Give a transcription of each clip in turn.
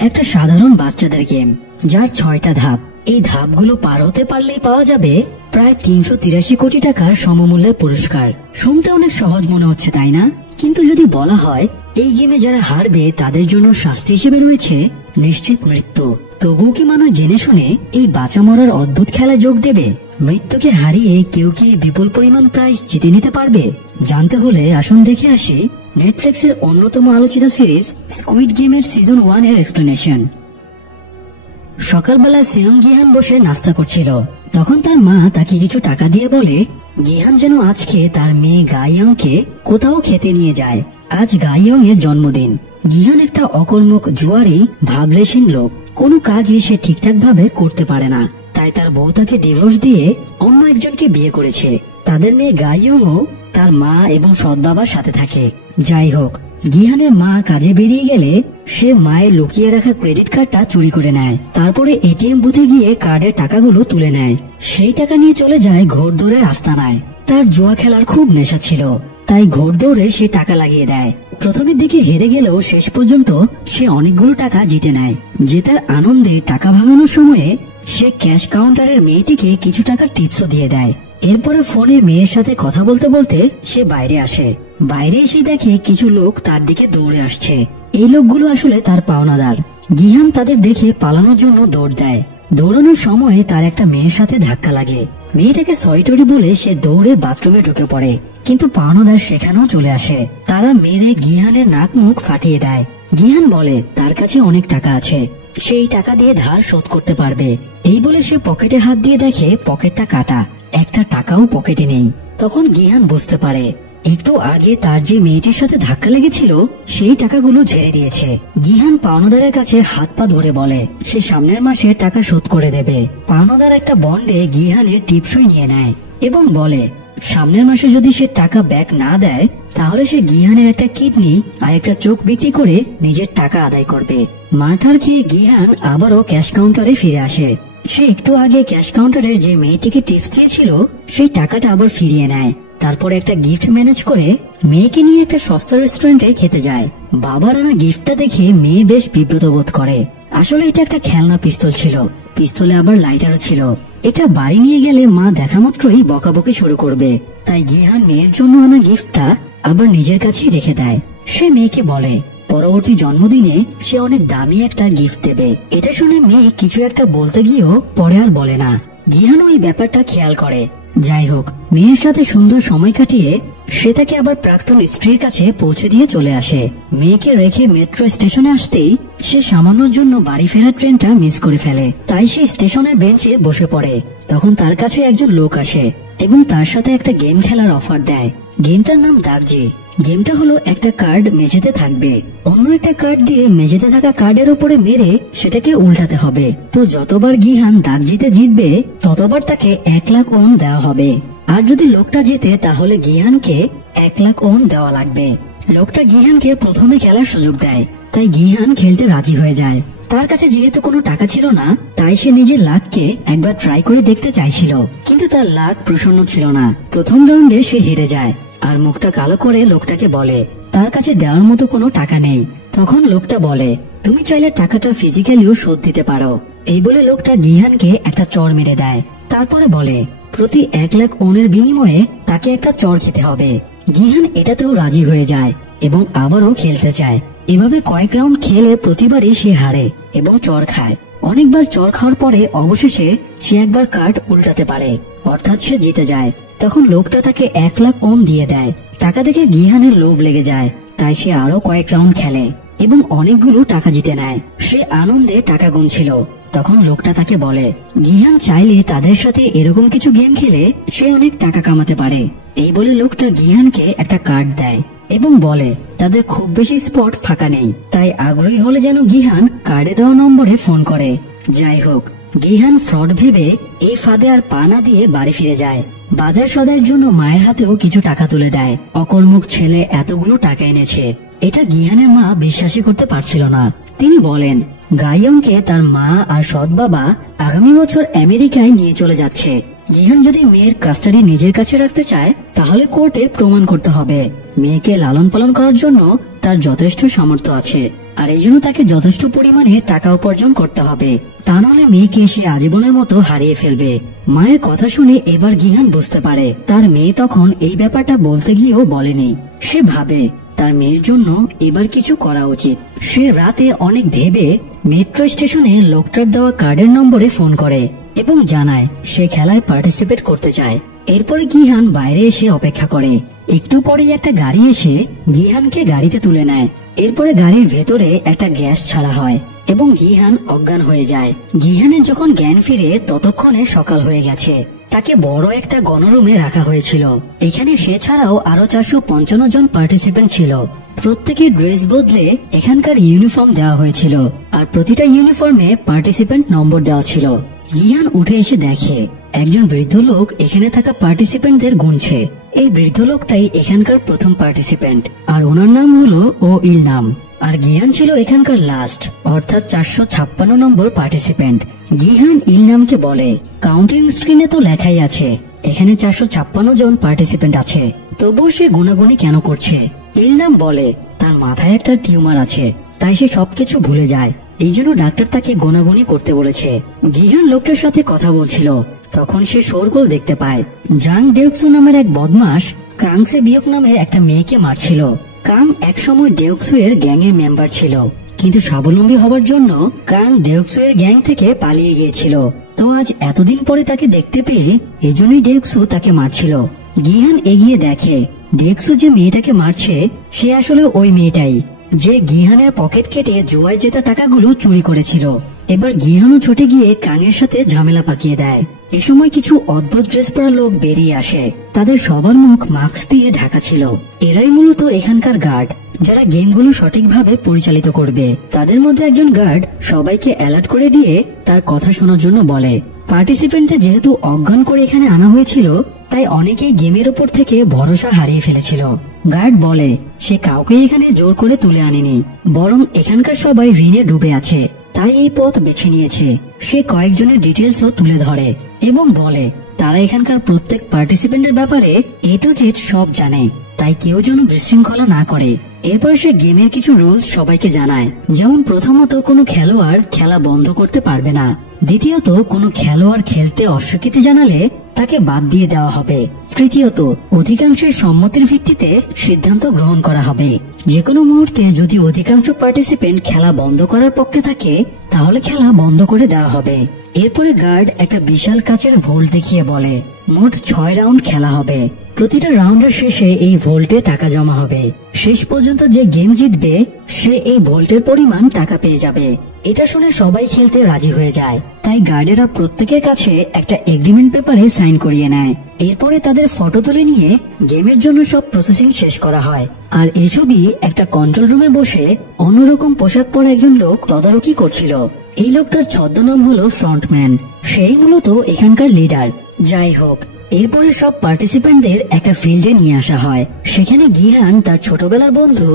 একটা সাধারণ বাচ্চাদের গেম, যার 6টা ধাপ। এই ধাপগুলো পার হতে পারলেই পাওয়া যাবে প্রায় 383 কোটি টাকার সমমূল্যের পুরস্কার। শুনতে অনেক সহজ মনে হচ্ছে, তাই না? কিন্তু যদি বলা হয় এই গেমে যারা হারবে তাদের জন্য শাস্তি হিসেবে রয়েছে নিশ্চিত মৃত্যু, তবুও কি মানুষ জেনে শুনে এই বাঁচা মরার অদ্ভুত খেলায় যোগ দেবে? মৃত্যুকে হারিয়ে কেউ কি বিপুল পরিমাণ প্রাইজ জিতে নিতে পারবে? জানতে হলে আসুন দেখে আসি নেটফ্লিক্সের অন্যতম আলোচিত সিরিজ স্কুইড গেমের সিজন 1 এর এক্সপ্লেনেশন। সকালবেলা সিয়ং গিহান বসে নাস্তা করছিল। তখন তার মা তাকে কিছু টাকা দিয়ে বলে গিহান যেন আজকে তার মেয়ে গাইয়ংকে কোথাও খেতে নিয়ে যায়। আজ গাইয়ং এর জন্মদিন। গিহান একটা অকর্মক, জুয়ারি, ভাবলেশীন লোক। কোনো কাজই সে ঠিকঠাক ভাবে করতে পারে না। তাই তার বউ তাকে ডিভোর্স দিয়ে অন্য একজনকে বিয়ে করেছে। তাদের মেয়ে গাইয়ংও তার মা এবং সৎ বাবার সাথে থাকে। যাই হোক, গিহানের মা কাজে বেরিয়ে গেলে সে মায়ের লুকিয়ে রাখা ক্রেডিট কার্ডটা চুরি করে নেয়। তারপরে এটিএম বুথে গিয়ে কার্ডের টাকাগুলো তুলে নেয়। সেই টাকা নিয়ে চলে যায় ঘোড়দৌড়ের আস্তানায়। তার জুয়া খেলার খুব নেশা ছিল, তাই ঘোড়দৌড়ে সে টাকা লাগিয়ে দেয়। প্রথমের দিকে হেরে গেলেও শেষ পর্যন্ত সে অনেকগুলো টাকা জিতে নেয়। জেতার আনন্দে টাকা ভাঙানোর সময়ে সে ক্যাশ কাউন্টারের মেয়েটিকে কিছু টাকা টিপসও দিয়ে দেয়। এরপরে ফোনে মেয়ের সাথে কথা বলতে বলতে সে বাইরে আসে। বাইরে এসে দেখে কিছু লোক তার দিকে দৌড়ে আসছে। এই লোকগুলো আসলে তার পাওনাদার। গিহান তাদের দেখে পালানোর জন্য দৌড় দেয়। দৌড়ানোর সময় তার একটা মেয়ের সাথে ধাক্কা লাগে। মেয়েটাকে সরি টরি বলে সে দৌড়ে বাথরুমে ঢুকে পড়ে, কিন্তু পাওনাদার সেখানেও চলে আসে। তারা মেরে গিহানের নাক মুখ ফাটিয়ে দেয়। গিহান বলে তার কাছে অনেক টাকা আছে, সেই টাকা দিয়ে ধার শোধ করতে পারবে। এই বলে সে পকেটে হাত দিয়ে দেখে পকেটটা কাটা, একটা টাকাও পকেটে নেই। তখন গিহান বুঝতে পারে একটু আগে তার যে মেয়েটির সাথে ধাক্কা লেগেছিল সেই টাকাগুলো ঝেড়ে দিয়েছে। গিহান পাওনাদারের কাছে হাত পা ধরে বলে সে সামনের মাসে টাকা শোধ করে দেবে। পাওনাদার একটা বন্ডে গিহানের টিপসই নিয়ে নেয় এবং বলে সামনের মাসে যদি সে টাকা ব্যাক না দেয় তাহলে সে গিহানের একটা কিডনি আর একটা চোখ বিক্রি করে নিজের টাকা আদায় করবে। মারটার খেয়ে গিহান আবারও ক্যাশ কাউন্টারে ফিরে আসে। সে একটু আগে ক্যাশ কাউন্টারের যে মেয়েটিকে টিপস দিয়েছিল সেই টাকাটা আবার ফিরিয়ে নেয়। তারপরে একটা গিফট ম্যানেজ করে মেয়েকে নিয়ে একটা সস্তা রেস্টুরেন্টে খেতে যায়। বাবার আনা গিফটটা দেখে মেয়ে বেশ বিব্রত বোধ করে। আসলে এটা একটা খেলনা পিস্তল ছিল, পিস্তলে আবার লাইটারও ছিল। এটা বাড়ি নিয়ে গেলে মা দেখা মাত্রই বকাবকি শুরু করবে। তাই গিহান মেয়ের জন্য আনা গিফটটা আবার নিজের কাছেই রেখে দেয়। সে মেয়েকে বলে পরবর্তী জন্মদিনে সে অনেক দামি একটা গিফট দেবে। এটা শুনে মেয়ে কিছু একটা বলতে গিয়েও পরে আর বলে না। গিহান ওই ব্যাপারটা খেয়াল করে। যাই হোক, মেয়ের সাথে সুন্দর সময় কাটিয়ে সে তাকে আবার প্রাক্তন স্ত্রীর কাছে পৌঁছে দিয়ে চলে আসে। মেয়েকে রেখে মেট্রো স্টেশনে আসতেই সে সামান্যর জন্য বাড়ি ফেরার ট্রেনটা মিস করে ফেলে। তাই সে স্টেশনের বেঞ্চে বসে পড়ে। তখন তার কাছে একজন লোক আসে এবং তার সাথে একটা গেম খেলার অফার দেয়। গেমটার নাম দাগজি। গেমটা হলো একটা কার্ড মেঝেতে থাকবে, অন্য একটা কার্ড দিয়ে মেঝেতে থাকা কার্ডের উপরে মেরে সেটাকে উল্টাতে হবে। তো যতবার গিহান দাগজিতে জিতবে ততবার তাকে 1 লাখ ওন দেওয়া হবে। আর যদি লোকটা জেতে তাহলে গিহানকে 1 লাখ ওন দেওয়া লাগবে। লোকটা গিহানকে প্রথমে খেলার সুযোগ দেয়, তাই গিহান খেলতে রাজি হয়ে যায়। তার কাছে যেহেতু কোনো টাকা ছিল না তাই সে নিজের লাককে একবার ট্রাই করে দেখতে চাইছিল, কিন্তু তার লাক প্রসন্ন ছিল না। প্রথম রাউন্ডে সে হেরে যায় আর মুখটা কালো করে লোকটাকে বলে তার কাছে দেওয়ার মতো কোনো টাকা নেই। তখন লোকটা বলে তুমি চাইলে টাকাটা ফিজিক্যালিও শোধ দিতে পারো। এই বলে লোকটা গিহানকে একটা চড় মেরে দেয়। তারপরে বলে প্রতি 1 লাখ ওনের বিনিময়ে তাকে একটা চড় খেতে হবে। গিহান এটাতেও রাজি হয়ে যায় এবং আবারও খেলতে চায়। এভাবে কয়েক রাউন্ড খেলে প্রতিবারই সে হারে এবং চড় খায়। অনেকবার চড় খাওয়ার পরে অবশেষে সে একবার কার্ড উল্টাতে পারে, অর্থাৎ সে জিতে যায়। তখন লোকটা তাকে 1 লাখ ওন দিয়ে দেয়। টাকা দেখে গিহানের লোভ লেগে যায়, তাই সে আরো কয়েক রাউন্ড খেলে এবং অনেকগুলো টাকা জিতে নেয়। সে আনন্দে টাকা গুনছিল। তখন লোকটা তাকে বলে গিহান চাইলে তাদের সাথে এরকম কিছু গেম খেলে সে অনেক টাকা কামাতে পারে। এই বলে লোকটা গিহানকে একটা কার্ড দেয় এবং বলে তাদের খুব বেশি স্পট ফাঁকা নেই, তাই আগ্রহী হলে যেন গিহান কার্ডে দেওয়া নম্বরে ফোন করে। যাই হোক, গিহান ফ্রড ভেবে এই ফাঁদে আর পা না দিয়ে বাড়ি ফিরে যায়। বাজার সদাইয়ের জন্য মায়ের হাতেও কিছু টাকা তুলে দেয়। অকর্মক ছেলে এতগুলো টাকা এনেছে, এটা গিহানের মা বিশ্বাসই করতে পারছিল না। তিনি বলেন গাইয়ংকে তার মা আর সৎ বাবা আগামী বছর আমেরিকায় নিয়ে চলে যাচ্ছে। গিহান যদি মেয়ের কাস্টাডি নিজের কাছে রাখতে চায় তাহলে কোর্টে প্রমাণ করতে হবে মেয়েকে লালন পালন করার জন্য তার যথেষ্ট সামর্থ্য আছে। আর এই জন্য তাকে যথেষ্ট পরিমাণে টাকা উপার্জন করতে হবে, তা নাহলে মেয়েকে সে আজীবনের মতো হারিয়ে ফেলবে। মায়ের কথা শুনে এবার গিহান বুঝতে পারে তার মেয়ে তখন এই ব্যাপারটা বলতে গিয়েও বলেনি। সে ভাবে তার মেয়ের জন্য এবার কিছু করা উচিত। সে রাতে অনেক ভেবে মেট্রো স্টেশনে লোকটার দেওয়া কার্ডের নম্বরে ফোন করে এবং জানায় সে খেলায় পার্টিসিপেট করতে চায়। এরপরে গিহান বাইরে এসে অপেক্ষা করে। একটু পরেই একটা গাড়ি এসে গিহানকে গাড়িতে তুলে নেয়। এরপরে গাড়ির ভেতরে একটা গ্যাস ছাড়া হয় এবং গিহান অজ্ঞান হয়ে যায়। গিহানের যখন জ্ঞান ফিরে ততক্ষণে সকাল হয়ে গেছে। তাকে বড় একটা গণরুমে রাখা হয়েছিল। এখানে সে ছাড়াও আরো 455 জন পার্টিসিপেন্ট ছিল। প্রত্যেকের ড্রেস বদলে এখানকার ইউনিফর্ম দেওয়া হয়েছিল আর প্রতিটা ইউনিফর্মে পার্টিসিপেন্ট নম্বর দেওয়া ছিল। গিহান উঠে এসে দেখে একজন বৃদ্ধ লোক এখানে থাকা পার্টিসিপেন্টদের গুনছে। এই বৃদ্ধ লোকটাই এখানকার প্রথম পার্টিসিপেন্ট আর ওনার নাম হলো ও ইলনাম। আর গিহান ছিল এখানকার লাস্ট, অর্থাৎ 456 নম্বর পার্টিসিপেন্ট। গিহান ইলনামকে বলে, কাউন্টিং স্ক্রিনে তো লেখাই আছে এখানে 456 জন পার্টিসিপেন্ট আছে, তবুও সে গুনাগুনি কেন করছে? ইলনাম বলে তার মাথায় একটা টিউমার আছে, তাই সে সবকিছু ভুলে যায়, এই জন্য ডাক্তার তাকে গোনাগুনি করতে বলেছে। গিহান লোকটার সাথে কথা বলছিল, তখন সে শোরগোল দেখতে পায়। জাং ডেউকসু নামের এক বদমাস কাংসে বিয়ক নামের একটা মেয়েকে মারছিল। কাং একসময় ডেউকসু এর গ্যাং এর মেম্বার ছিল, কিন্তু স্বাবলম্বী হবার জন্য কাং ডেউকসু এর গ্যাং থেকে পালিয়ে গিয়েছিল। তো আজ এতদিন পরে তাকে দেখতে পেয়ে এজন্যই ডেউকসু তাকে মারছিল। গিহান এগিয়ে দেখে ডেউকসু যে মেয়েটাকে মারছে সে আসলে ওই মেয়েটাই যে গিহানের পকেট কেটে জুয়ায় জেতা টাকাগুলো চুরি করেছিল। এবার গিহানও ছুটে গিয়ে কাঙের সাথে ঝামেলা পাকিয়ে দেয়। এ সময় কিছু অদ্ভুত ড্রেস পরা লোক বেরিয়ে আসে, তাদের সবার মুখ মাস্ক দিয়ে ঢাকা ছিল। এরাই মূলত এখানকার গার্ড, যারা গেমগুলো সঠিকভাবে পরিচালিত করবে। তাদের মধ্যে একজন গার্ড সবাইকে অ্যালার্ট করে দিয়ে তার কথা শোনার জন্য বলে। পার্টিসিপেন্টদের যেহেতু অজ্ঞান করে এখানে আনা হয়েছিল, তাই অনেকেই গেমের ওপর থেকে ভরসা হারিয়ে ফেলেছিল। গার্ড বলে সে কাউকে এখানে জোর করে তুলে আনেনি, বরং এখানকার সবাই ঋণে ডুবে আছে, তাই এই পথ বেছে নিয়েছে। সে কয়েকজনের ডিটেলসও তুলে ধরে এবং বলে তারা এখানকার প্রত্যেক পার্টিসিপেন্টের ব্যাপারে এ টু জেড সব জানে, তাই কেউ যেন বিশৃঙ্খলা না করে। এরপর সে গেমের কিছু রুলস সবাইকে জানায়, যেমন প্রথমত কোনো খেলোয়াড় খেলা বন্ধ করতে পারবে না, দ্বিতীয়ত কোনো খেলোয়াড় খেলতে অস্বীকৃতি জানালে তাকে বাদ দিয়ে দেওয়া হবে, তৃতীয়ত অধিকাংশের সম্মতির ভিত্তিতে সিদ্ধান্ত গ্রহণ করা হবে। যে কোনো মুহূর্তে যদি অধিকাংশ পার্টিসিপেন্ট খেলা বন্ধ করার পক্ষে থাকে তাহলে খেলা বন্ধ করে দেওয়া হবে। এরপরে গার্ড একটা বিশাল কাচের ভোল্ট দেখিয়ে বলে মোট 6 রাউন্ড খেলা হবে। প্রতিটা রাউন্ডের শেষে এই ভোল্টে টাকা জমা হবে। শেষ পর্যন্ত যে গেম জিতবে সে এই ভোল্টের পরিমাণ টাকা পেয়ে যাবে। এটা শুনে সবাই খেলতে রাজি হয়ে যায়, তাই গার্ডেরা প্রত্যেকের কাছে একটা এগ্রিমেন্ট পেপারে সাইন করিয়ে নেয়। এরপরে তাদের ফটো তুলে নিয়ে গেমের জন্য সব প্রসেসিং শেষ করা হয়। আর এসবই একটা কন্ট্রোল রুমে বসে অন্যরকম পোশাক পরা একজন লোক তদারকি করছিল। এই লোকটার ছদ্মনাম হলো ফ্রন্টম্যান, সেই মূলত এখানকার লিডার। যাই হোক, এরপরে সব পার্টিসিপেন্টদের একটা ফিল্ডে নিয়ে আসা হয়। সেখানে গিহান তার ছোটবেলার বন্ধু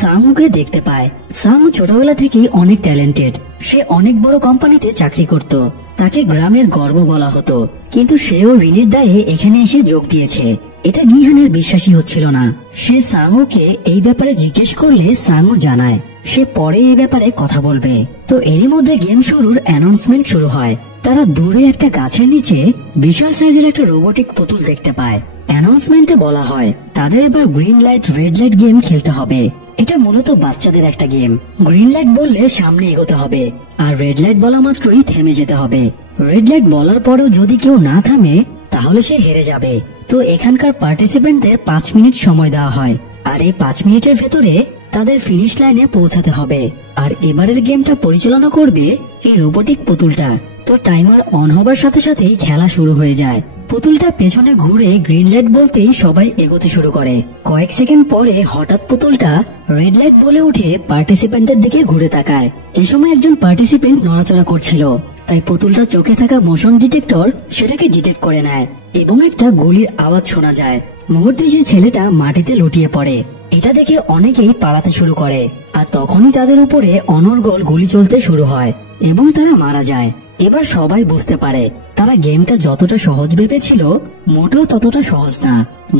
সাংকে দেখতে পায়। সাং ছোটবেলা থেকেই অনেক ট্যালেন্টেড, সে অনেক বড় কোম্পানিতে চাকরি করত, তাকে গ্রামের গর্ব বলা হতো, কিন্তু সেও ঋণের দায়ে এখানে এসে যোগ দিয়েছে। এটা গিহানের বিশ্বাসই হচ্ছিল না। সে সাংকে এই ব্যাপারে জিজ্ঞেস করলে সাংও জানায় সে পরে এই ব্যাপারে কথা বলবে। তো এরই মধ্যে গেম শুরুর অ্যানাউন্সমেন্ট শুরু হয়। তারা দূরে একটা গাছের নিচে বিশাল সাইজের একটা রোবোটিক পুতুল দেখতে পায়। অ্যানাউন্সমেন্টে বলা হয় তাদের এবার green light red light game খেলতে হবে। এটা মূলত বাচ্চাদের একটা গেম। গ্রিন লাইট বললে সামনে এগোতে হবে আর রেড লাইট বলা মাত্রই থেমে যেতে হবে। রেড লাইট বলার পরেও যদি কেউ না থামে তাহলে সে হেরে যাবে। তো এখানকার পার্টিসিপেন্টদের 5 মিনিট সময় দেওয়া হয় আর এই 5 মিনিটের ভেতরে তাদের ফিনিশ লাইনে পৌঁছাতে হবে। আর এবারের গেমটা পরিচালনা করবে এই রোবোটিক পুতুলটা। তো টাইমার অন হবার সাথে সাথেই খেলা শুরু হয়ে যায়। পুতুলটা পেছনে ঘুরে গ্রিন লাইট বলতেই সবাই এগোতে শুরু করে। কয়েক সেকেন্ড পরে হঠাৎ পুতুলটা রেড লাইট বলে উঠে পার্টিসিপেন্টদের দিকে ঘুরে তাকায়। এই সময় একজন পার্টিসিপেন্ট নড়াচড়া করছিল, তাই পুতুলটা চোখে থাকা মোশন ডিটেক্টর সেটাকে ডিটেক্ট করে নেয় এবং একটা গুলির আওয়াজ শোনা যায়। মুহূর্তে সেই ছেলেটা মাটিতে লুটিয়ে পড়ে। এটা দেখে অনেকেই পালাতে শুরু করে আর তখনই তাদের উপরে অনর্গল গুলি চলতে শুরু হয় এবং তারা মারা যায়। এবার সবাই বুঝতে পারে তারা গেমটা যতটা সহজ ভেবেছিল মোটেও ততটা সহজ না।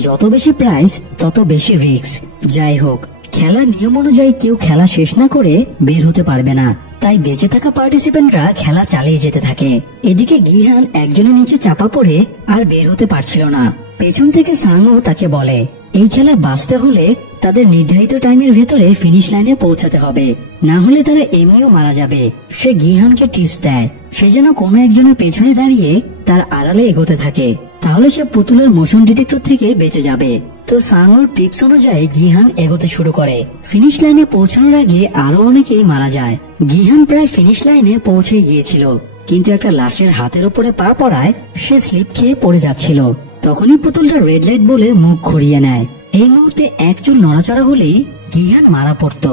যত বেশি প্রাইজ তত বেশি রিস্ক। যাই হোক, খেলার নিয়ম অনুযায়ী কেউ খেলা শেষ না করে বের হতে পারবে না, তাই বেঁচে থাকা পার্টিসিপেন্টরা খেলা চালিয়ে যেতে থাকে। এদিকে গিহান একজনের নিচে চাপা পড়ে আর বের হতে পারছিল না। পেছন থেকে সাংও তাকে বলে এই খেলা বাঁচতে হলে তাদের নির্ধারিত টাইমের ভেতরে ফিনিশ লাইনে পৌঁছাতে হবে, না হলে তারা এমনিও মারা যাবে। সে গিহানকে টিপস দেয় সে যেন কোনো একজনের পেছনে দাঁড়িয়ে তার আড়ালে এগোতে থাকে, তাহলে সে পুতুলের মোশন ডিটেক্টর থেকে বেঁচে যাবে। তো সাংওর টিপস অনুযায়ী গিহান এগোতে শুরু করে। ফিনিশ লাইনে পৌঁছানোর আগে আরো অনেকেই মারা যায়। গিহান প্রায় ফিনিশ লাইনে পৌঁছে গিয়েছিল, কিন্তু একটা লাশের হাতের উপরে পা পড়ায় সে স্লিপ খেয়ে পড়ে যাচ্ছিল। তখনই পুতুলটা রেড লাইট বলে মুখ ঘুরিয়ে নেয়। এই মুহূর্তে এক চুল নড়াচড়া হলেই গিহান মারা পড়ত।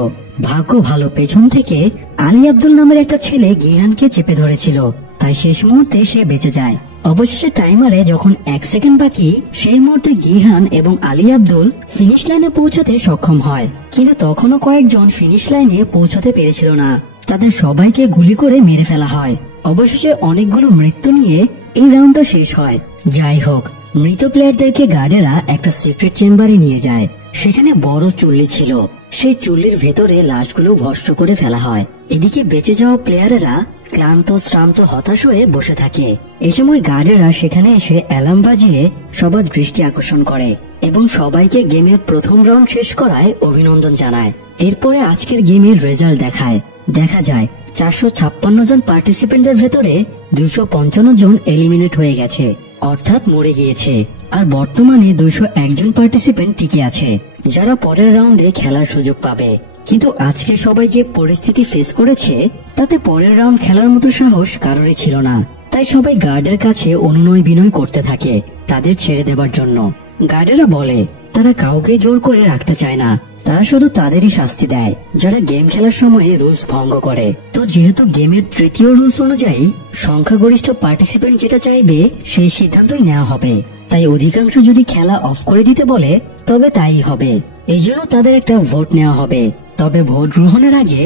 ভাগ্য ভালো, পেছন থেকে আলী আব্দুল নামের একটা ছেলে গিহানকে চেপে ধরেছিল, তাই শেষ মুহূর্তে সে বেঁচে যায়। অবশেষে টাইমারে যখন 1 সেকেন্ড বাকি, সেই মুহূর্তে গিহান এবং আলী আব্দুল ফিনিশ লাইনে পৌঁছাতে সক্ষম হয়, কিন্তু তখনও কয়েকজন ফিনিশ লাইনে পৌঁছাতে পেরেছিল না। তাদের সবাইকে গুলি করে মেরে ফেলা হয়। অবশেষে অনেকগুলো মৃত্যু নিয়ে এই রাউন্ডটা শেষ হয়। যাই হোক, মৃত প্লেয়ারদেরকে গার্ডেরা একটা সিক্রেট চেম্বারে নিয়ে যায়। সেখানে বড় চুল্লি ছিল, সেই চুল্লির ভেতরে লাশগুলো ভস্ম করে ফেলা হয়। এদিকে বেঁচে যাওয়া প্লেয়ারেরা ক্লান্ত শ্রান্ত হতাশ হয়ে বসে থাকে। এই সময় গার্ডেরা সেখানে এসে অ্যালার্ম বাজিয়ে সবার দৃষ্টি আকর্ষণ করে এবং সবাইকে গেমের প্রথম রাউন্ড শেষ করায় অভিনন্দন জানায়। এরপরে আজকের গেমের রেজাল্ট দেখায়। দেখা যায় 456 জন পার্টিসিপেন্টদের ভেতরে 255 জন এলিমিনেট হয়ে গেছে, অর্থাৎ মরে গিয়েছে। আর বর্তমানে 201 জন পার্টিসিপেন্ট টিকে আছে, যারা পরের রাউন্ডে খেলার সুযোগ পাবে। কিন্তু আজকে সবাই যে পরিস্থিতি ফেস করেছে, তাতে পরের রাউন্ড খেলার মতো সাহস কারোরই ছিল না। তাই সবাই গার্ডের কাছে অনুনয় বিনয় করতে থাকে তাদের ছেড়ে দেবার জন্য। গার্ডেরা বলে তারা কাউকে জোর করে রাখতে চায় না, তারা শুধু তাদেরই শাস্তি দেয় যারা গেম খেলার সময় রুলস ভঙ্গ করে। তো যেহেতু গেমের তৃতীয় রুলস অনুযায়ী সংখ্যাগরিষ্ঠ পার্টিসিপেন্ট যেটা চাইবে সেই সিদ্ধান্তই নেওয়া হবে, তাই অধিকাংশ যদি খেলা অফ করে দিতে বলে তবে তাই হবে। এই জন্য তাদের একটা ভোট নেওয়া হবে। তবে ভোট গ্রহণের আগে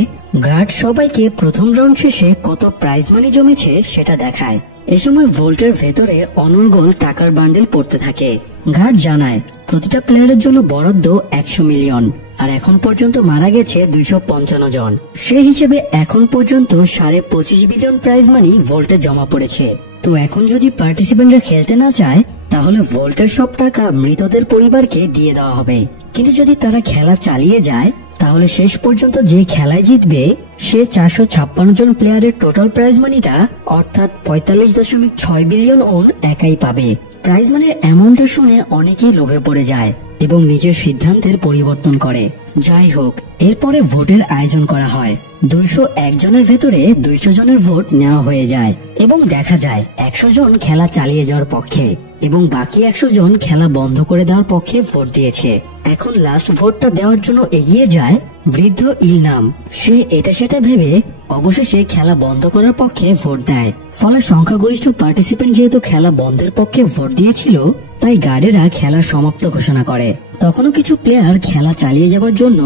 গার্ড সবাইকে প্রথম রাউন্ড শেষে কত প্রাইজ মানি জমেছে সেটা দেখায়। এ সময় ভোল্টের ভেতরে অনর্গল টাকার বান্ডেল পড়তে থাকে। গার্ড জানায় প্রতিটা প্লেয়ারের জন্য বরাদ্দ 100 মিলিয়ন, আর এখন পর্যন্ত মারা গেছে 255 জন। সেই হিসেবে এখন পর্যন্ত 25.5 বিলিয়ন প্রাইজ মানি ভোল্টে জমা পড়েছে। তো এখন যদি পার্টিসিপেন্টরা খেলতে না চায়, তাহলে ভোল্টের সব টাকা মৃতদের পরিবারকে দিয়ে দেওয়া হবে। কিন্তু যদি তারা খেলা চালিয়ে যায়, তাহলে শেষ পর্যন্ত যে খেলায় জিতবে সে 456 জন প্লেয়ারের টোটাল প্রাইজ মানিটা অর্থাৎ 45.6 বিলিয়ন ওন একাই পাবে। প্রাইজ মানির অ্যামাউন্টটা শুনে অনেকেই লোভে পড়ে যায় এবং নিজের সিদ্ধান্তের পরিবর্তন করে। যাই হোক, এরপরে ভোটের আয়োজন করা হয়। 201 জনের ভেতরে 200 জনের ভোট নেওয়া হয়ে যায় এবং দেখা যায় 100 জন খেলা চালিয়ে যাওয়ার পক্ষে এবং বাকি 100 জন খেলা বন্ধ করে দেওয়ার পক্ষে ভোট দিয়েছে। এখন লাস্ট ভোটটা দেওয়ার জন্য এগিয়ে যায় বৃদ্ধ ইলনাম। সে এটা সেটা ভেবে অবশেষে খেলা বন্ধ করার পক্ষে ভোট দেয়। ফলে সংখ্যাগরিষ্ঠ পার্টিসিপেন্ট যেহেতু খেলা বন্ধের পক্ষে ভোট দিয়েছিল, তাই গার্ডেরা খেলার সমাপ্ত ঘোষণা করে। তখনও কিছু প্লেয়ার খেলা চালিয়ে যাওয়ার জন্য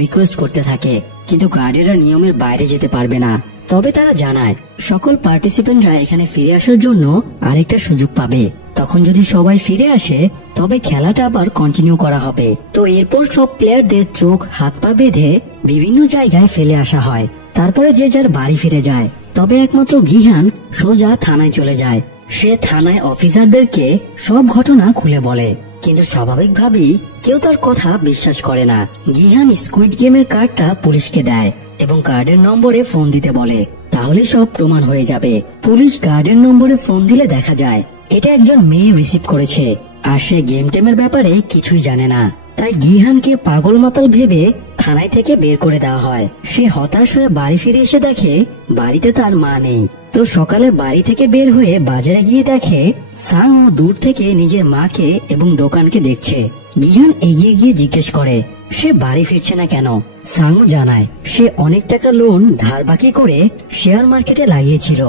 রিকোয়েস্ট করতে থাকে, কিন্তু গার্ডেরা নিয়মের বাইরে যেতে পারবে না। তবে তারা জানায় সকল পার্টিসিপেন্টরা এখানে ফিরে আসার জন্য আরেকটা সুযোগ পাবে। তখন যদি সবাই ফিরে আসে তবে খেলাটা আবার কন্টিনিউ করা হবে। তো এরপর সব প্লেয়ারদের চোখ হাত পা বেঁধে বিভিন্ন জায়গায় ফেলে আসা হয়। তারপরে যে যার বাড়ি ফিরে যায়। তবে একমাত্র গিহান সোজা থানায় চলে যায়। সে থানায় অফিসারদেরকে সব ঘটনা খুলে বলে, কিন্তু স্বাভাবিকভাবেই কেউ তার কথা বিশ্বাস করে না। গিহান স্কুইড গেমের কার্ডটা পুলিশকে দেয় এবং কার্ডের নম্বরে ফোন দিতে বলে, তাহলে সব প্রমাণ হয়ে যাবে। পুলিশ কার্ডের নম্বরে ফোন দিলে দেখা যায় এটা একজন মেয়ে রিসিভ করেছে, আর সে গেম টেমের ব্যাপারে কিছুই জানে না। তাই গিহানকে পাগল মাতাল ভেবে থানায় থেকে বের করে দেওয়া হয়। সে হতাশ হয়ে বাড়ি ফিরে এসে দেখে বাড়িতে তার মা নেই। তো সকালে বাড়ি থেকে বের হয়ে বাজারে গিয়ে দেখে সাংও দূর থেকে নিজের মাকে এবং দোকানকে দেখছে। গিহান এগিয়ে গিয়ে জিজ্ঞেস করে সে বাড়ি ফিরছে না কেন। সাংও জানায় সে অনেক টাকা লোন ধার বাকি করে শেয়ার মার্কেটে লাগিয়েছিল।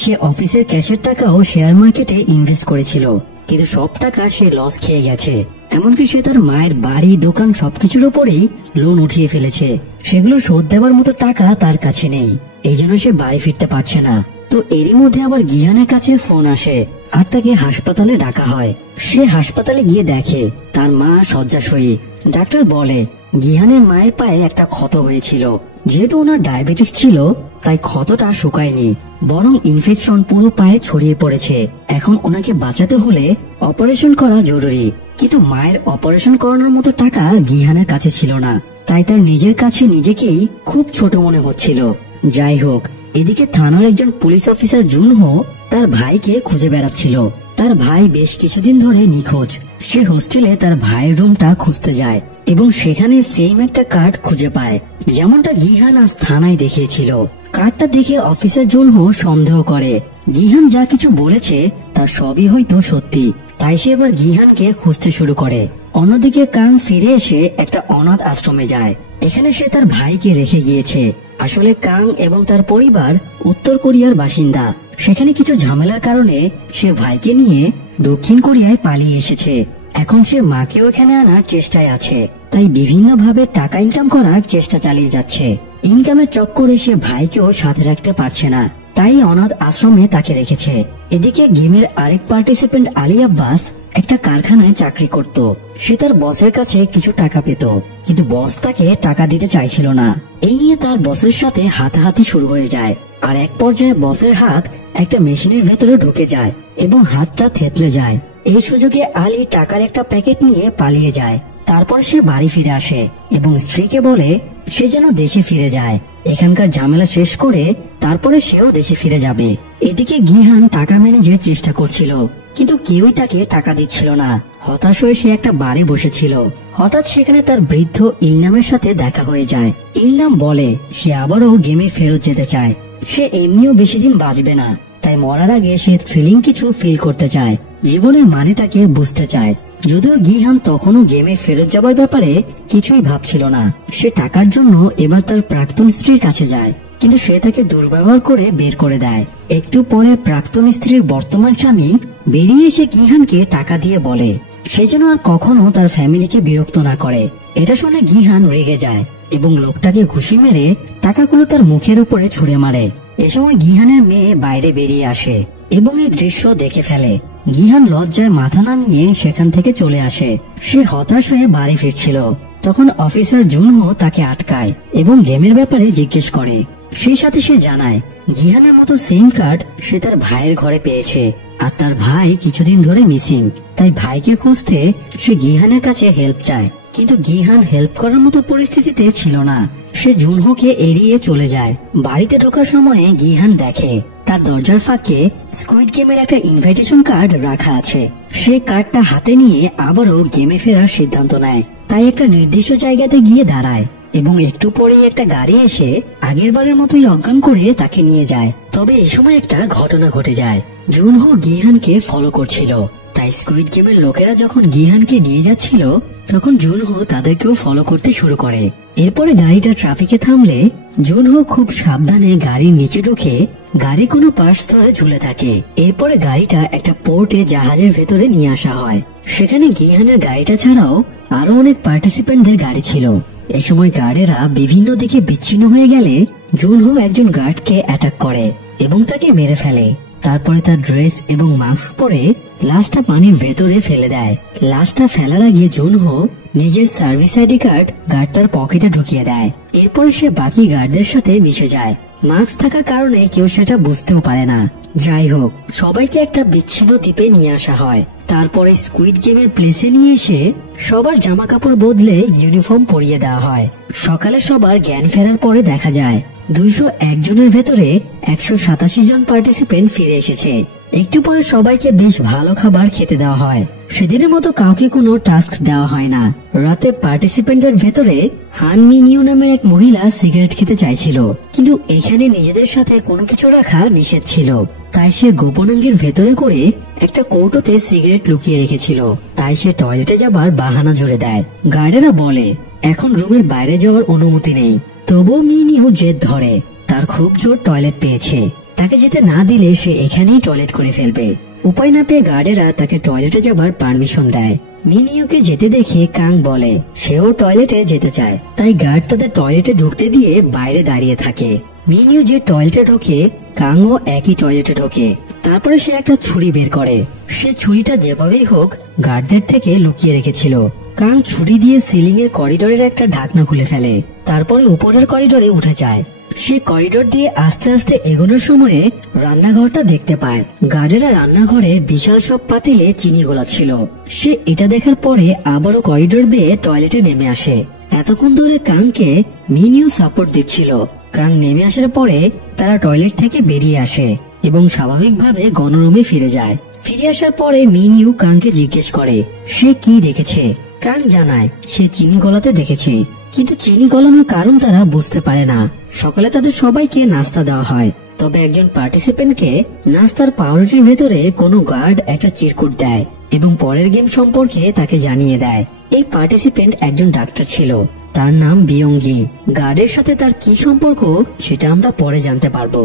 সে অফিসের ক্যাশের টাকাও শেয়ার মার্কেটে ইনভেস্ট করেছিল, কিন্তু সব টাকা সে লস খেয়ে গেছে। এমনকি সে তার মায়ের বাড়ি দোকান সবকিছুর উপরেই লোন উঠিয়ে ফেলেছে। সেগুলো শোধ দেওয়ার মতো টাকা তার কাছে নেই, এই জন্য সে বাড়ি ফিরতে পারছে না। তো এরই মধ্যে আবার গিহানের কাছে ফোন আসে আর তাকে হাসপাতালে ডাকা হয়। সে হাসপাতালে গিয়ে দেখে তার মা শয্যাশয়ী। ডাক্তার বলে গিহানের মায়ের পায়ে একটা ক্ষত হয়েছিল। যেহেতু ওনার ডায়াবেটিস ছিল তাই ক্ষতটা শুকায়নি, বরং ইনফেকশন পুরো পায়ে ছড়িয়ে পড়েছে। এখন ওনাকে বাঁচাতে হলে অপারেশন করা জরুরি, কিন্তু মায়ের অপারেশন করানোর মতো টাকা গিহানের কাছে ছিল না। তাই তার নিজের কাছে নিজেকেই খুব ছোট মনে হচ্ছিল। যাই হোক, এদিকে থানার একজন পুলিশ অফিসার জুনহো তার ভাইকে খুঁজে বেড়াচ্ছিল। তার ভাই বেশ কিছুদিন ধরে নিখোঁজ। সে হোস্টেলে তার ভাইয়ের রুমটা খুঁজতে যায় এবং সেখানে সেম একটা কার্ড খুঁজে পায়, যেমনটা গিহান আজ থানায় দেখিয়েছিল। কার্ডটা দেখে অফিসার জুনহো সন্দেহ করে গিহান যা কিছু বলেছে তার সবই হয়তো সত্যি। তাই সে এবার গিহানকে খুঁজতে শুরু করে। অন্যদিকে কাং ফিরে এসে একটা অনাথ আশ্রমে যায়। এখানে সে তার ভাইকে রেখে গিয়েছে। আসলে কাং এবং তার পরিবার উত্তর কোরিয়ার বাসিন্দা। সেখানে কিছু ঝামেলার কারণে সে ভাইকে নিয়ে দক্ষিণ কোরিয়ায় পালিয়ে এসেছে। এখন সে মাকেও এখানে আনার চেষ্টায় আছে, তাই বিভিন্নভাবে টাকা ইনকাম করার চেষ্টা চালিয়ে যাচ্ছে। ইনকামের চক্করে সে ভাইকেও সাথে রাখতে পারছে না, তাই অনাথ আশ্রমে তাকে রেখেছে। এদিকে গেমের আরেক পার্টিসিপেন্ট আলী আব্বাস একটা কারখানায় চাকরি করত। সে তার বসের কাছে কিছু টাকা পেত, কিন্তু বস তাকে টাকা দিতে চাইছিল না। এই নিয়ে তার বসের সাথে হাতাহাতি শুরু হয়ে যায়। আর এক পর্যায়ে বসের হাত একটা মেশিনের ভেতরে ঢুকে যায় এবং হাতটা থেতলে যায়। এই সুযোগে আলী টাকার একটা প্যাকেট নিয়ে পালিয়ে যায়। তারপর সে বাড়ি ফিরে আসে এবং স্ত্রীকে বলে সে যেন দেশে ফিরে যায়। এখানকার ঝামেলা শেষ করে তারপরে সেও দেশে ফিরে যাবে। এদিকে গিহান টাকা ম্যানেজের চেষ্টা করছিল, কিন্তু কেউই তাকে টাকা দিচ্ছিল না। হতাশ হয়ে সে একটা বারে বসেছিল। হঠাৎ সেখানে তার বৃদ্ধ ইলনামের সাথে দেখা হয়ে যায়। ইলনাম বলে সে আবারও গেমে ফেরত যেতে চায়। সে এমনিও বেশি দিন বাঁচবে না, তাই মরার আগে সে থ্রিলিং কিছু ফিল করতে চায়, জীবনের মানেটাকে বুঝতে চায়। যদিও গিহান তখনও গেমে ফেরত যাবার ব্যাপারে কিছুই ভাবছিল না। সে টাকার জন্য এবার তার প্রাক্তন স্ত্রীর কাছে যায়, কিন্তু সে তাকে দুর্ব্যবহার করে বের করে দেয়। একটু পরে প্রাক্তন স্ত্রীর বর্তমান স্বামী বেরিয়ে এসে গিহানকে টাকা দিয়ে বলে সে যেন আর কখনো তার ফ্যামিলিকে বিরক্ত না করে। এটা শুনে গিহান রেগে যায় এবং লোকটাকে ঘুষি মেরে টাকাগুলো তার মুখের উপরে ছুঁড়ে মারে। এ সময় গিহানের মেয়ে বাইরে বেরিয়ে আসে এবং এই দৃশ্য দেখে ফেলে। গিহান লজ্জায় মাথা নামিয়ে সেখান থেকে চলে আসে। সে হতাশ হয়ে বাড়ি ফিরছিল, তখন অফিসার জুনহো তাকে আটকায় এবং গেমের ব্যাপারে জিজ্ঞেস করে। সেই সাথে সে জানায় গিহানের মতো সেম কার্ড সে তার ভাইয়ের ঘরে পেয়েছে, আর তার ভাই কিছুদিন ধরে মিসিং। তাই ভাইকে খুঁজতে সে গিহানের কাছে হেল্প চায়, কিন্তু গিহান হেল্প করার মতো পরিস্থিতিতে ছিল না। সে জুনহোকে এড়িয়ে চলে যায়। বাড়িতে ঢোকার সময়ে গিহান দেখে তার দরজার ফাঁকে স্কুইড গেমের একটা ইনভাইটেশন কার্ড রাখা আছে। সে কার্ডটা হাতে নিয়ে আবারও গেমে ফেরার সিদ্ধান্ত নেয়। তাই একটা নির্দিষ্ট জায়গাতে গিয়ে দাঁড়ায় এবং একটু পরেই একটা গাড়ি এসে আগের বারের মতোই অজ্ঞান করে তাকে নিয়ে যায়। তবে এই সময় একটা ঘটনা ঘটে যায়। জুনহো গিহানকে ফলো করছিল, তাই স্কুইড গেমের লোকেরা যখন গিহানকে নিয়ে যাচ্ছিল তখন জুনহো তাদেরকেও ফলো করতে শুরু করে। এরপরে গাড়িটা ট্রাফিকে থামলে জুনহো খুব সাবধানে গাড়ির নিচে ঢুকে গাড়ি কোনো পার্টস ধরে ঝুলে থাকে। এরপরে গাড়িটা একটা পোর্টে জাহাজের ভেতরে নিয়ে আসা হয়। সেখানে গিহানের গাড়িটা ছাড়াও আরো অনেক পার্টিসিপেন্টদের গাড়ি ছিল। এই সময় গার্ডেরা বিভিন্ন দিকে বিচ্ছিন্ন হয়ে গেলে জুনহো একজন গার্ডকে অ্যাটাক করে এবং তাকে মেরে ফেলে। তারপরে তার ড্রেস এবং মাস্ক পরে লাশটা পানির ভেতরে ফেলে দেয়। লাশটা ফেলার আগে জুনহো নিজের সার্ভিস আইডি কার্ড গার্ডটার পকেটে ঢুকিয়ে দেয়। এরপরে সে বাকি গার্ডদের সাথে মিশে যায়। মাস্ক থাকার কারণে কেউ সেটা বুঝতেও পারে না। যাই হোক, সবাইকে একটা বিচ্ছিন্ন দ্বীপে নিয়ে আসা হয়। তারপরে স্কুইড গেমের প্লেসে নিয়ে এসে সবার জামা কাপড় বদলে ইউনিফর্ম পরিয়ে দেওয়া হয়। সকালে সবার জ্ঞান ফেরার পরে দেখা যায় 201 জনের ভেতরে 187 জন পার্টিসিপেন্ট ফিরে এসেছে। একটু পরে সবাইকে বেশ ভালো খাবার খেতে দেওয়া হয়। সেদিনের মতো কাউকে কোনো টাস্ক দেওয়া হয় না। রাতে পার্টিসিপেন্টদের ভেতরে হান মিনিউ নামের এক মহিলা সিগারেট খেতে চাইছিল, কিন্তু এখানে নিজেদের সাথে কোনো কিছু রাখা নিষেধ ছিল। তাই সে গোপনাঙ্গের ভেতরে করে একটা কৌটোতে সিগারেট লুকিয়ে রেখেছিল। তাই সে টয়লেটে যাবার বাহানা জুড়ে দেয়। গার্ডেরা বলে এখন রুমের বাইরে যাওয়ার অনুমতি নেই। তবুও মিনিউ জেদ ধরে। তার খুব জোর টয়লেট পেয়েছে, তাকে যেতে না দিলে সে এখানেই টয়লেট করে ফেলবে। উপায় না পেয়ে গার্ডেরা তাকে টয়লেটে যাবার পারমিশন দেয়। মিনিউকে যেতে দেখে কাং বলে সেও টয়লেটে যেতে চায়, তাই গার্ড তাদের টয়লেটে ঢুকতে দিয়ে বাইরে দাঁড়িয়ে থাকে। মিনিও যে টয়লেটে ঢোকে কাংও একই টয়লেটে ঢোকে। তারপরে সে একটা ছুরি বের করে। সে ছুরিটা যেভাবেই হোক গার্ডদের থেকে লুকিয়ে রেখেছিল। কাং ছুরি দিয়ে সিলিং এর করিডোরের একটা ঢাকনা খুলে ফেলে। তারপরে উপরের করিডোরে উঠে যায়। সে করিডোর দিয়ে আস্তে আস্তে এগোনোর সময়ে রান্নাঘরটা দেখতে পায়। গার্ডেরা রান্নাঘরে বিশাল সব পাতিলে চিনি গোলাচ্ছিল। সে এটা দেখার পরে আবারও করিডোর বেয়ে টয়লেটে নেমে আসে। এতক্ষণ ধরে কাংকে মিনিও সাপোর্ট দিচ্ছিল। কাং নেমে আসার পরে তারা টয়লেট থেকে বেরিয়ে আসে এবং স্বাভাবিকভাবে গণরুমে ফিরে যায়। ফিরে আসার পরে মিনিও কাংকে জিজ্ঞেস করে সে কি দেখেছে। কাং জানায় সে চিনি গলাতে দেখেছে, কিন্তু চিনি গলানোর কারণ তারা বুঝতে পারে না। সকালে তাদের সবাইকে নাস্তা দেওয়া হয়, তবে একজন পার্টিসিপেন্টকে নাস্তার পাউরুটির ভেতরে কোনো গার্ড একটা চিরকুট দেয় এবং পরের গেম সম্পর্কে তাকে জানিয়ে দেয়। এই পার্টিসিপেন্ট একজন ডাক্তার ছিল, তার নাম বিয়ঙ্গি। গার্ডের সাথে তার কি সম্পর্ক সেটা আমরা পরে জানতে পারবো।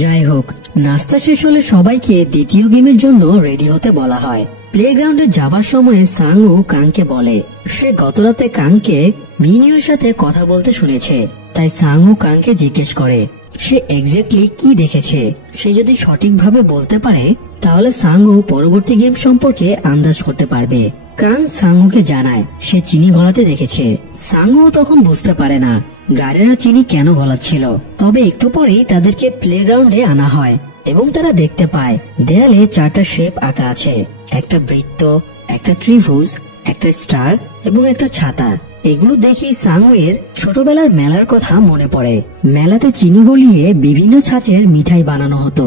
যাই হোক, নাস্তা শেষ হলে সবাইকে দ্বিতীয় গেমের জন্য রেডি হতে বলা হয়। প্লেগ্রাউন্ডে যাবার সময় সাংও কাংকে বলে সে গতরাতে কাংকে মিনিওর সাথে কথা বলতে শুনেছে। তাই সাংও কাংকে জিজ্ঞেস করে সে এক্স্যাক্টলি কি দেখেছে। সে যদি সঠিকভাবে বলতে পারে তাহলে সাংও পরবর্তী গেম সম্পর্কে আন্দাজ করতে পারবে। কাং সাংওকে জানায় সে চিনি গলাতে দেখেছে। সাংও তখন বুঝতে পারে না গার্ডেরা চিনি কেন গলাচ্ছিল। তবে একটু পরেই তাদেরকে প্লেগ্রাউন্ডে আনা হয় এবং তারা দেখতে পায় দেয়ালে 4টা শেপ আঁকা আছে, একটা বৃত্ত, একটা ত্রিভুজ, একটা স্টার এবং একটা ছাতা। এগুলো দেখে সাংওয়ের ছোটবেলার মেলার কথা মনে পড়ে। মেলাতে চিনি গলিয়ে বিভিন্ন ছাঁচের মিঠাই বানানো হতো।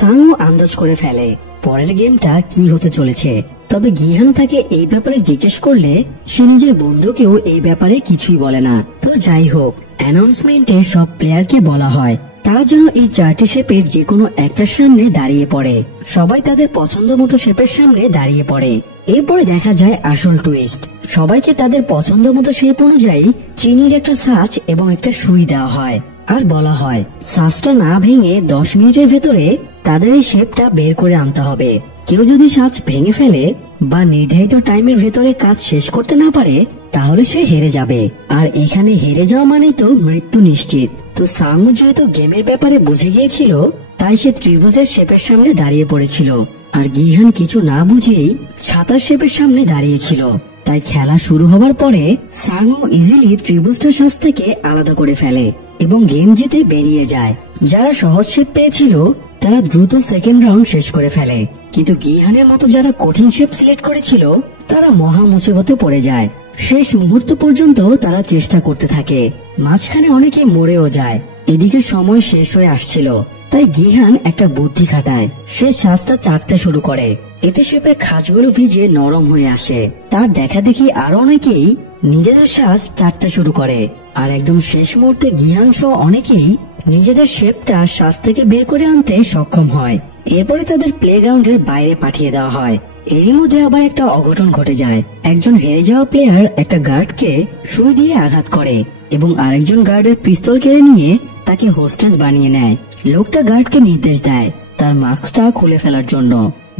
সাংও আন্দাজ করে ফেলে পরের গেমটা কি হতে চলেছে। তবে গিহান তাকে এই ব্যাপারে জিজ্ঞেস করলে সে নিজের বন্ধুকেও এই ব্যাপারে কিছুই বলে না। তো যাই হোক, অ্যানাউন্সমেন্টে সব প্লেয়ারকে বলা হয় তারা যেন এই 4টি শেপের যে কোনো একটার সামনে দাঁড়িয়ে পড়ে। সবাই তাদের পছন্দ মতো শেপের সামনে দাঁড়িয়ে পড়ে। এরপরে দেখা যায় আসল টুইস্ট। সবাইকে তাদের পছন্দ মতো শেপ অনুযায়ী চিনির একটা ছাঁচ এবং একটা সুই দেওয়া হয় আর বলা হয় ছাঁচটা না ভেঙে 10 মিনিটের ভেতরে তাদের এই শেপটা বের করে আনতে হবে। কেউ যদি ছাঁচ ভেঙে ফেলে বা নির্ধারিত টাইমের ভেতরে কাজ শেষ করতে না পারে তাহলে সে হেরে যাবে। আর এখানে হেরে যাওয়া মানেই তো মৃত্যু নিশ্চিত। তো সাংও যেহেতু গেমের ব্যাপারে বুঝে গিয়েছিল তাই সে ত্রিভুজের শেপের সামনে দাঁড়িয়ে পড়েছিল, আর গিহান কিছু না বুঝেই ছাতার শেপের সামনে দাঁড়িয়েছিল। তাই খেলা শুরু হবার পরে সাংও ইজিলি ত্রিভুজটা শ্বাস থেকে আলাদা করে ফেলে এবং গেম জিতে বেরিয়ে যায়। যারা সহজ শেপ পেয়েছিল তারা দ্রুত সেকেন্ড রাউন্ড শেষ করে ফেলে, কিন্তু গিহানের মতো যারা কঠিন শেপ সিলেক্ট করেছিল তারা মহা মুসিবতে পড়ে যায়। শেষ মুহূর্ত পর্যন্ত তারা চেষ্টা করতে থাকে, মাঝখানে অনেকে মরেও যায়। এদিকে সময় শেষ হয়ে আসছিল, তাই গিহান একটা বুদ্ধি খাটায়। সে শ্বাসটা চাটতে শুরু করে, এতে শেপের খাঁজগুলো ভিজে নরম হয়ে আসে। তার দেখা দেখি আরো অনেকেই নিজেদের শ্বাস চাটতে শুরু করে, আর একদম শেষ মুহূর্তে গিহান সহ অনেকেই নিজেদের শেপটা শ্বাস থেকে বের করে আনতে সক্ষম হয়। এরপরে তাদের প্লেগ্রাউন্ডের বাইরে পাঠিয়ে দেওয়া হয়। এরই মধ্যে আবার একটা অঘটন ঘটে যায়। একজন হেরে যাওয়া প্লেয়ার একটা গার্ডকে সুই দিয়ে আঘাত করে এবং আরেকজন গার্ডের পিস্তল কেড়ে নিয়ে তাকে হোস্টেজ বানিয়ে নেয়। লোকটা গার্ডকে নির্দেশ দেয় তার মাস্কটা খুলে ফেলার জন্য।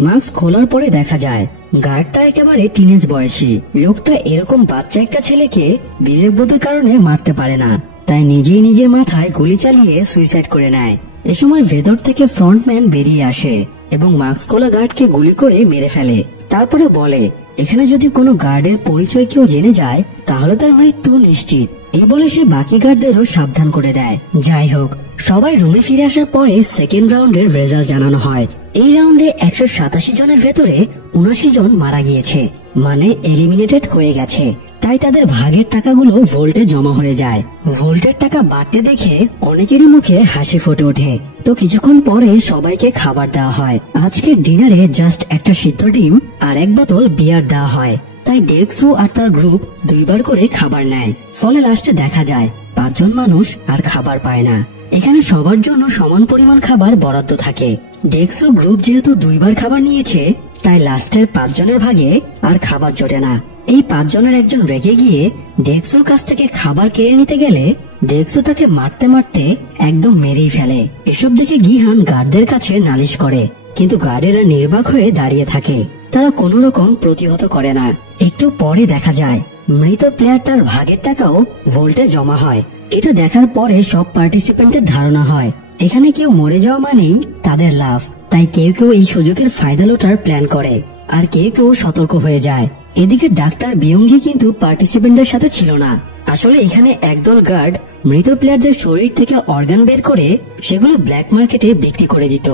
মাস্ক খোলার পরে দেখা যায় গার্ডটা একেবারে টিনেজ বয়সী। লোকটা এরকম বাচ্চা একটা ছেলেকে বিবেকবোধের কারণে মারতে পারে না, তাই নিজেই নিজের মাথায় গুলি চালিয়ে সুইসাইড করে নেয়। এ সময় ভেতর থেকে ফ্রন্টম্যান বেরিয়ে আসে এবং মাস্ক খোলা গার্ডকে গুলি করে মেরে ফেলে। তারপরে বলে এখানে যদি কোনো গার্ডের পরিচয় কেউ জেনে যায় তাহলে তার মৃত্যু নিশ্চিত। এই বলে সে বাকি গার্ডদেরও সাবধান করে দেয়। যাই হোক, সবাই রুমে ফিরে আসার পরে সেকেন্ড রাউন্ডের রেজাল্ট জানানো হয়। এই রাউন্ডে 187 জনের ভেতরে 79 জন মারা গিয়েছে, মানে এলিমিনেটেড হয়ে গেছে। তাই তাদের ভাগের টাকাগুলো ভোল্টে জমা হয়ে যায়। ভোল্টের টাকা বাড়তে দেখে অনেকেরই মুখে হাসি ফুটে ওঠে। তো কিছুক্ষণ পরে সবাইকে খাবার দেওয়া হয়। আজকের ডিনারে জাস্ট একটা সিদ্ধ ডিম আর 1 বোতল বিয়ার দেওয়া হয়। তাই ডেক্সু আর তার গ্রুপ 2 বার করে খাবার নেয়। ফলে লাস্টে দেখা যায় 5 জন মানুষ আর খাবার পায় না। এখানে সবার জন্য সমান পরিমাণ খাবার বরাদ্দ থাকে। ডেক্সু গ্রুপ যেহেতু 2 বার খাবার নিয়েছে তাই লাস্টের 5 জনের ভাগে আর খাবার জোটে না। এই 5 জনের একজন রেগে গিয়ে ডেক্সুর কাছ থেকে খাবার কেড়ে নিতে গেলে ডেক্সু তাকে মারতে মারতে একদম মেরেই ফেলে। এসব দেখে গিহান গার্ডদের কাছে নালিশ করে, কিন্তু গার্ডেরা নির্বাক হয়ে দাঁড়িয়ে থাকে। তারা কোনো রকম প্রতিহত করে না। একটু পরে দেখা যায় মৃত প্লেয়ারটার ভাগের টাকাও ভোল্টে জমা হয়। এটা দেখার পরে সব পার্টিসিপেন্টদের ধারণা হয় এখানে কেউ মরে যাওয়া মানেই তাদের লাভ, তাই কেউ কেউ এই সুযোগের ফায়দা লোটার প্ল্যান করে আর কেউ কেউ সতর্ক হয়ে যায়। এদিকে ডাক্তার বিয়ঙ্গি কিন্তু পার্টিসিপেন্টদের সাথে ছিল না। আসলে এখানে একদল গার্ড মৃত প্লেয়ারদের শরীর থেকে অর্গান বের করে সেগুলো ব্ল্যাক মার্কেটে বিক্রি করে দিত,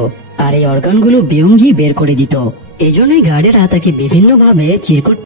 আর এই অর্গানগুলো বিয়ঙ্গি বের করে দিত। এজন্যই গার্ডেরা তাকে বিভিন্ন ভাবে চিরকুট